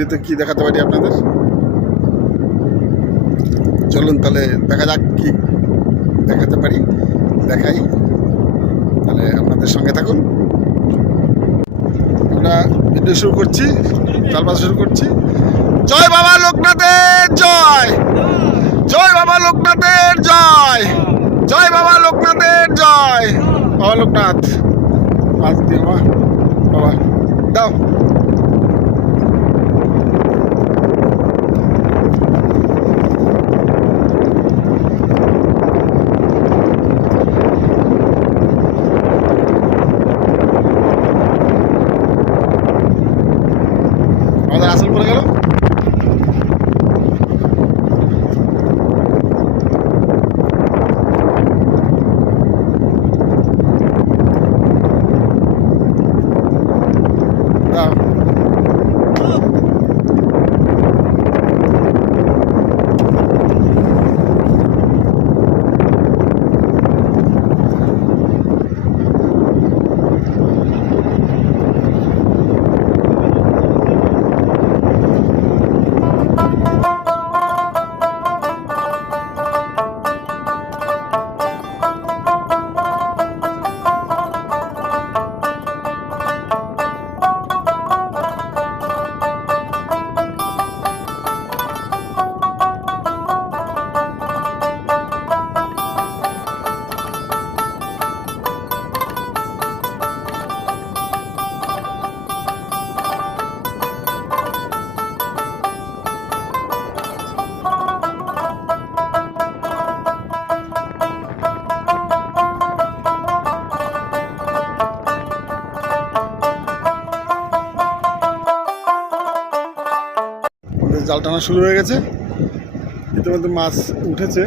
ভিডিওতে কি দেখাতে পারি আপনাদের। চলুন তাহলে দেখা যাক কি দেখাতে পারি, দেখাই। তাহলে আপনাদের সঙ্গে থাকুন। আমরা ভিডিও শুরু করছি, চালবাস শুরু করছি। জয় বাবা লোকনাথের জয়, জয় বাবা লোকনাথের জয়, জয় বাবা লোকনাথের জয়। বাবা লোকনাথ মাছ দিয়ে বাবা দাও। আমাদের আসল পড়ে গেল। জাল টানা শুরু হয়ে গেছে, ইতিমধ্যে মাছ উঠেছে।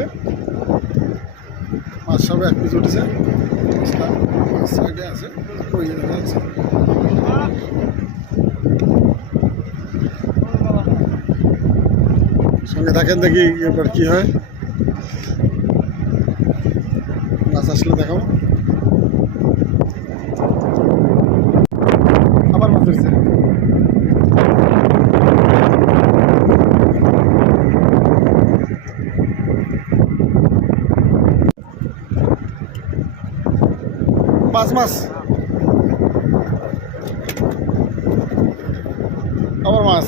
মাছ সব এক পিস উঠেছে, মাছ সাইডে আছে, ওই দেখা যাচ্ছে। সঙ্গে থাকেন, দেখি এবার কি হয়। মাছ আসলে দেখাবো। আবার মাছ উঠছে। মাছ মাছ আবার মাছ।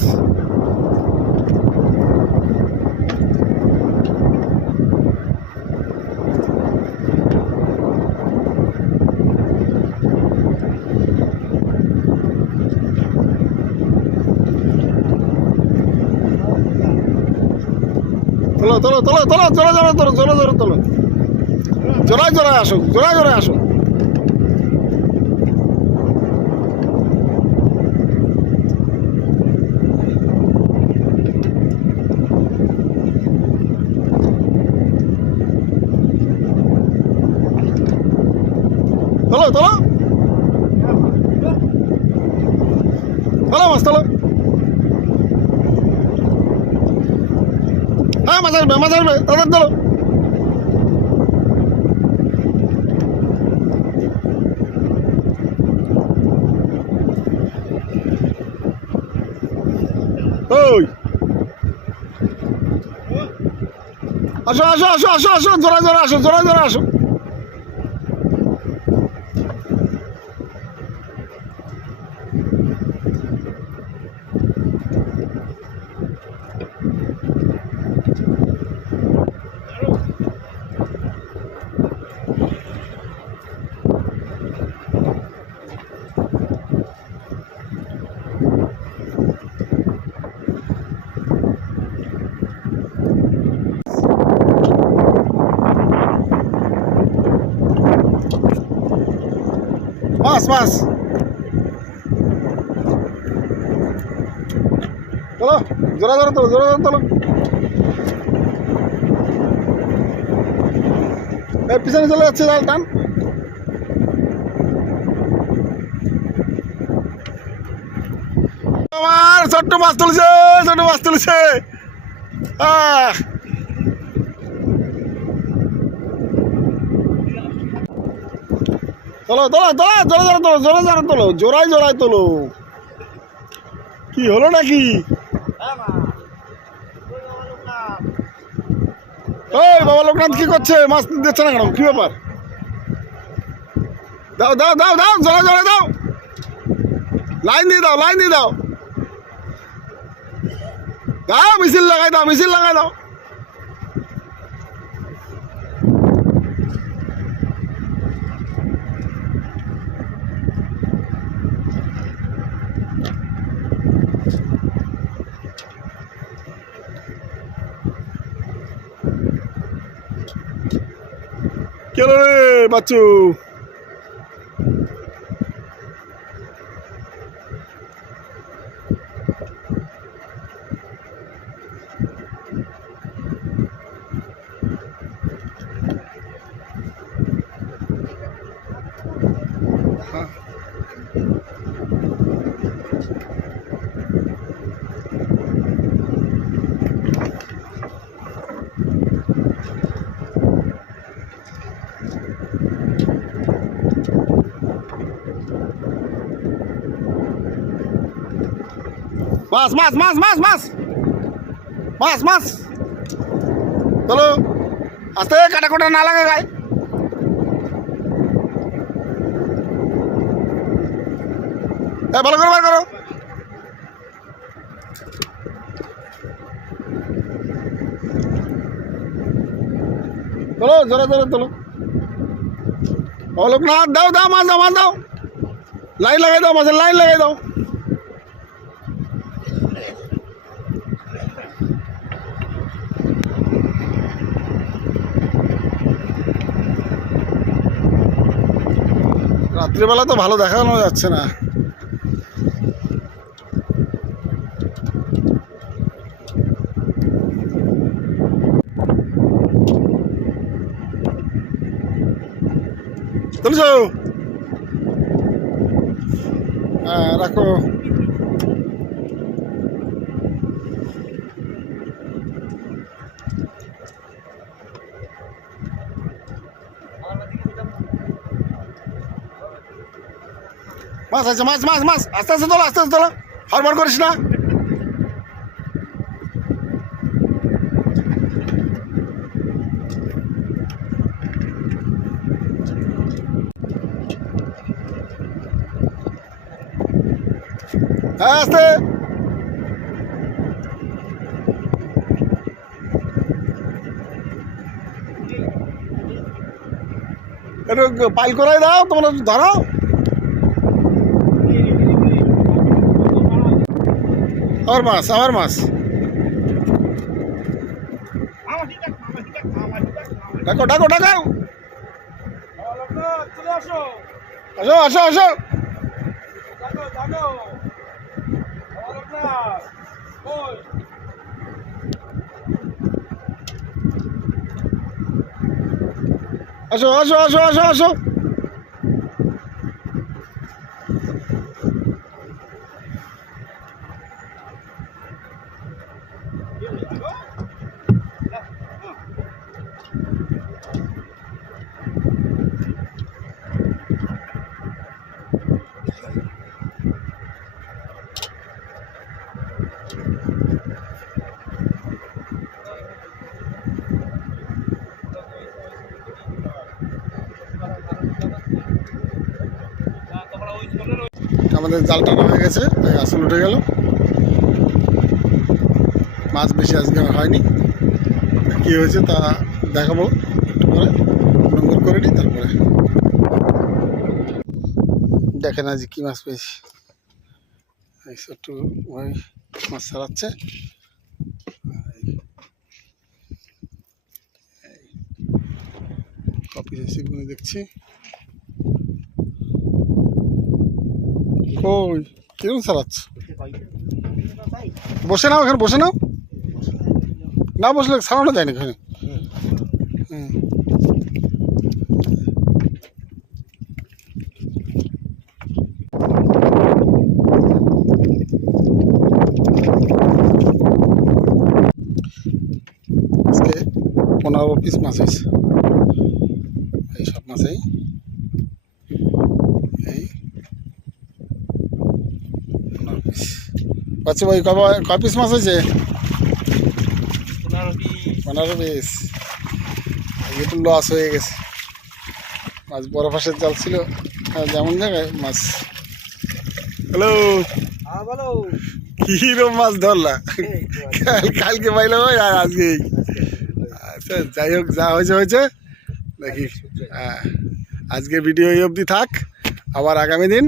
তোলো তোলো তোলো তোলো, জোরে জোরে তোলো, জোরে জোরে তোলো, জোড়ায় জোড়ায় আসুক, জোড়ায় জোড়ায় আসুক। তোলো তোলো তোলো মাছ তোলো। হ্যাঁ মাছ আসবে, মাছ আসবে, তাদের তোলো। ওই আসো আসো আসো আসো আসো, জোড়া জোড়া আসো, জোড়া জোড়া আসো। মাছ মাছ চলো, জোড়া জোড়া তোলো, জোড়া জোড়া তোলো। পিছনে চলে যাচ্ছে, জাল টান। আমার ছোট্ট মাছ তুলছে, ছোট্ট মাছ তুলছে। তোলো তোলো তোলো, জোরে জোরে তোলো, জোরে জোরে তোলো, জোড়ায় জোড়ায় তোলো। কি হলো নাকি? ওই বাবা লোকনাথ কি করছে? মাছ দিচ্ছে না কেন? কি ব্যাপার? দাও দাও দাও দাও, জোরে জোরে দাও, লাইন দিয়ে দাও, লাইন দিয়ে দাও, দাও, মিছিল লাগাই দাও, মিছিল লাগাই দাও। কেন রে বাচ্চু? মাছ মাছ মাছ মাছ মাছ মাছ মাছ, চলো আস্তে, কাটা কোটা না লাগে গায়ে। ভালো করে বার করো। চলো জোরে জোরে চলো। ও লোকনাথ দাও দাও, মাছ দাও, মাছ দাও, লাইন লাগাই দাও, মাছের লাইন লাগাই দাও। রাত্রিবেলা তো ভালো দেখানো যাচ্ছে না। চলছো? হ্যাঁ রাখো। মাছ আছে, মাছ মাছ মাছ, আস্তে আস্তে তোলো, আস্তে আস্তে তোলো, হড়বড় করিস না। হ্যাঁ আস্তে। একটু পাইল করাই দাও, তোমরা ধরো। আমার মাছ, আমার মাছ, ডাকো ডাকো ডাকো, আসো আসো আসো। আসো আসো আসো আসো আসো। আমাদের জাল টানা হয়ে গেছে, আসল উঠে গেল। মাছ বেশি আজকে হয়নি, কি হয়েছে তা দেখাবো একটু পরে, নোংর করে নিই তারপরে। দেখেন আজ কি মাছ পেয়েছি, একটু ওই মাছ ছাড়াচ্ছে। কপি রেসিপি দেখছি। ওই কিরকম চালাচ্ছ? বসে নাও, এখানে বসে নাও, না বসলে সারানো যায় না এখানে। আজকে 15 পিস মাছ হয়েছে, এই সব মাছেই এই 15 পিস। বাচ্চা ভাই কয় পিস মাছ হয়েছে? 15 পিস। একটু লস হয়ে গেছে। মাছ বড় ফাঁসের জাল ছিল যেমন জায়গায় মাছ। হ্যালো, বলো। কিরম মাছ ধরলা? কালকে পাইলাম ভাই আর আজকে। আচ্ছা যাই হোক, যা হয়েছে হয়েছে দেখি। হ্যাঁ, আজকে ভিডিও এই অবধি থাক, আবার আগামী দিন